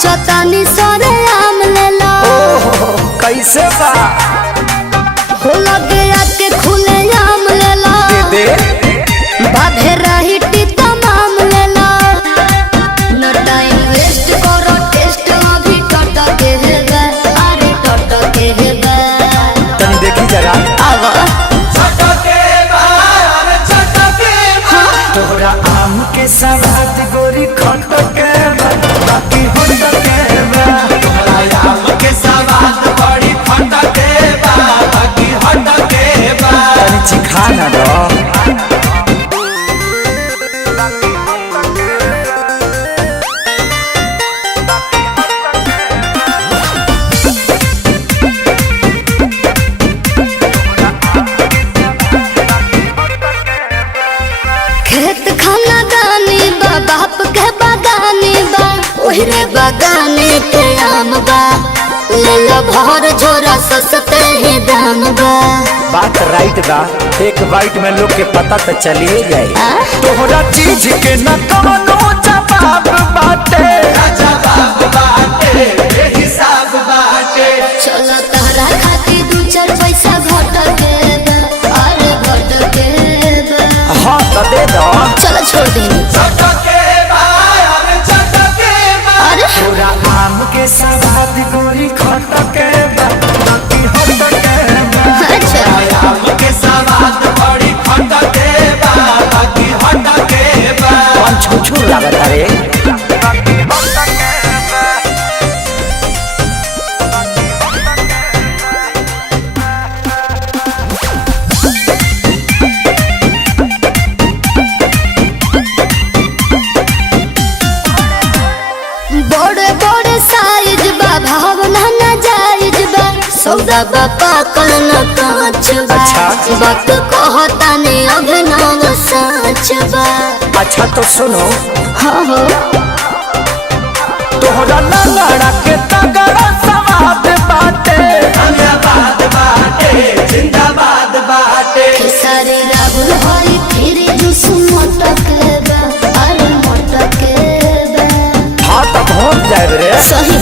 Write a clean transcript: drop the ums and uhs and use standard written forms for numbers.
पूछतानी सरे आम लेला कैसे बा हो लगे आके खुले आम लेला दे बाधे रही तमाम लेला नो टाइम वेस्ट करो टेस्ट अभी टटके है बे अरे टटके है बे तनी देखी जरा आवा तोहरा आम के सवाद गोरी खटके बा बाकी हटके बा तोहरा आम के सवाद बड़ी खटके बा बाकी हटके बा तनी चिखा ना दो खेत खाना दानी बा बाप के बागानी बा ओहरे बागाने के आम बा ले लो भर झोरा सस्ते ही दाम बा बात राइट बा एक बाइट में लोग के पता तो चलिए जाए आ? तोहरा चीज के न कवनो जवाब बाटे जवाब बाटे हिसाब बाटे चलो तहरा खाती दू चार पैसा घट के बा अरे घट के बा हाँ तो दे दो चलो छोड़ दी चटके बा अरे चटके बा अरे तोरा आम के सवाद गोरी खटके बा बाकी हटके बा अच्छा आम के सवाद बड़ी खटके बा बाकी हटके बा कौन छुछू लागत रे बड़े बड़े साइज बा भावना ना जायज बा सौदा बा पाकल न कांच बा अच्छा। वक्त कहता ने अभिनव सच बा अच्छा तो सुनो हाँ हो तोहरा लंगड़ा के तगड़ा सवाद बाटे जिंदाबाद बाटे जिंदाबाद बाटे सारे राहुल होई फिर जुस मोटक बा अरे मोटक बा हाँ तो पहुँच जाए रे सही